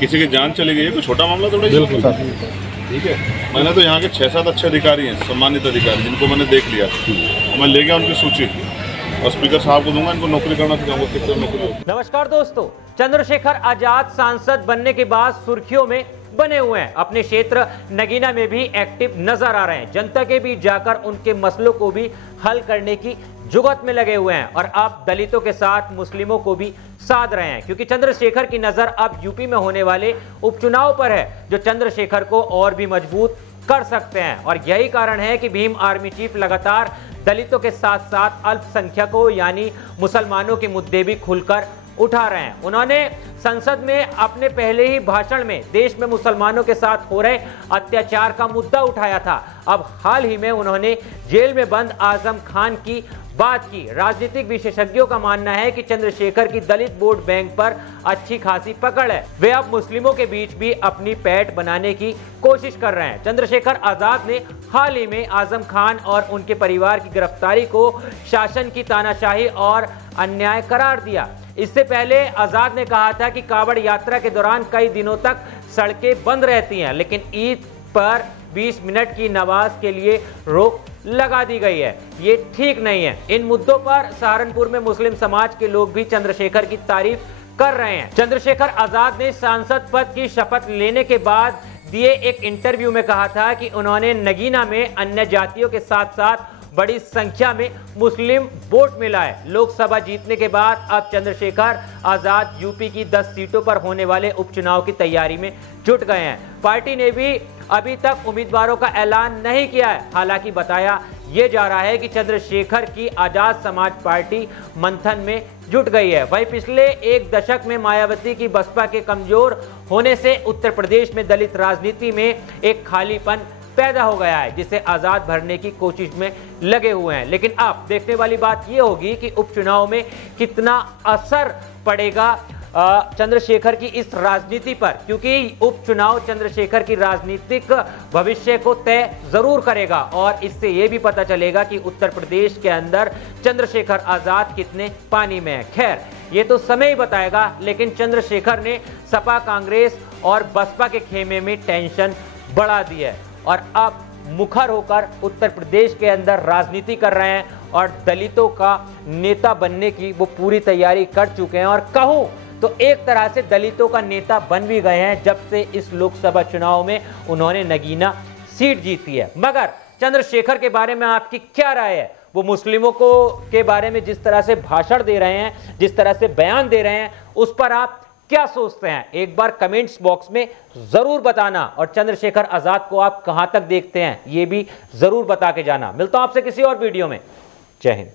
किसी की जान चली गई है, कोई छोटा मामला थोड़ा। बिल्कुल सर। ठीक है, मैंने तो यहाँ के 6-7 अच्छे अधिकारी हैं, सम्मानित अधिकारी, जिनको मैंने देख लिया, मैं ले गया उनकी सूची और स्पीकर साहब को दूंगा, इनको नौकरी करना सिखाऊंगा, कितने नौकरी। नमस्कार दोस्तों, चंद्रशेखर आजाद सांसद बनने के बाद सुर्खियों में बने हुए हैं। अपने क्षेत्र नगीना में भी एक्टिव नजर आ रहे हैं, जनता के बीच जाकर उनके मसलों को भी हल करने की जुगत में लगे हुए हैं और अब दलितों के साथ मुस्लिमों को भी साध रहे हैं, क्योंकि चंद्रशेखर की नजर अब यूपी में होने वाले उपचुनाव पर है, जो चंद्रशेखर को और भी मजबूत कर सकते हैं। और यही कारण है कि भीम आर्मी चीफ लगातार दलितों के साथ साथ अल्पसंख्यकों यानी मुसलमानों के मुद्दे भी खुलकर उठा रहे हैं। उन्होंने संसद में अपने पहले ही भाषण में देश में मुसलमानों के साथ हो रहे अत्याचार का मुद्दा उठाया था। अब हाल ही में उन्होंने जेल में बंद आजम खान की बात की। राजनीतिक विशेषज्ञों का मानना है कि चंद्रशेखर की दलित वोट बैंक पर अच्छी खासी पकड़ है। वे अब मुस्लिमों के बीच भी अपनी पैठ बनाने की कोशिश कर रहे हैं। चंद्रशेखर आजाद ने हाल ही में आजम खान और उनके परिवार की गिरफ्तारी को शासन की तानाशाही और अन्याय करार दिया। इससे पहले आजाद ने कहा था कि कांवड़ यात्रा के दौरान कई दिनों तक सड़कें बंद रहती हैं, लेकिन ईद पर 20 मिनट की नमाज के लिए रोक लगा दी गई है। ये ठीक नहीं है। इन मुद्दों पर सहारनपुर में मुस्लिम समाज के लोग भी चंद्रशेखर की तारीफ कर रहे हैं। चंद्रशेखर आजाद ने सांसद पद की शपथ लेने के बाद दिए एक इंटरव्यू में कहा था कि उन्होंने नगीना में अन्य जातियों के साथ साथ बड़ी संख्या में मुस्लिम वोट मिला है। लोकसभा जीतने के बाद अब चंद्रशेखर आजाद यूपी की 10 सीटों पर होने वाले उपचुनाव की तैयारी में जुट गए हैं। पार्टी ने भी अभी तक उम्मीदवारों का ऐलान नहीं किया है। हालांकि बताया यह जा रहा है कि चंद्रशेखर की आजाद समाज पार्टी मंथन में जुट गई है। वहीं पिछले एक दशक में मायावती की बसपा के कमजोर होने से उत्तर प्रदेश में दलित राजनीति में एक खालीपन पैदा हो गया है, जिसे आजाद भरने की कोशिश में लगे हुए हैं। लेकिन अब देखने वाली बात यह होगी कि उपचुनाव में कितना असर पड़ेगा चंद्रशेखर की इस राजनीति पर, क्योंकि उपचुनाव चंद्रशेखर की राजनीतिक भविष्य को तय जरूर करेगा और इससे यह भी पता चलेगा कि उत्तर प्रदेश के अंदर चंद्रशेखर आजाद कितने पानी में है। खैर, ये तो समय ही बताएगा, लेकिन चंद्रशेखर ने सपा, कांग्रेस और बसपा के खेमे में टेंशन बढ़ा दी है और अब मुखर होकर उत्तर प्रदेश के अंदर राजनीति कर रहे हैं और दलितों का नेता बनने की वो पूरी तैयारी कर चुके हैं। और कहूं तो एक तरह से दलितों का नेता बन भी गए हैं जब से इस लोकसभा चुनाव में उन्होंने नगीना सीट जीती है। मगर चंद्रशेखर के बारे में आपकी क्या राय है? वो मुस्लिमों को के बारे में जिस तरह से भाषण दे रहे हैं, जिस तरह से बयान दे रहे हैं, उस पर आप क्या सोचते हैं? एक बार कमेंट्स बॉक्स में जरूर बताना और चंद्रशेखर आजाद को आप कहां तक देखते हैं ये भी जरूर बता के जाना। मिलता हूं आपसे किसी और वीडियो में। जय हिंद।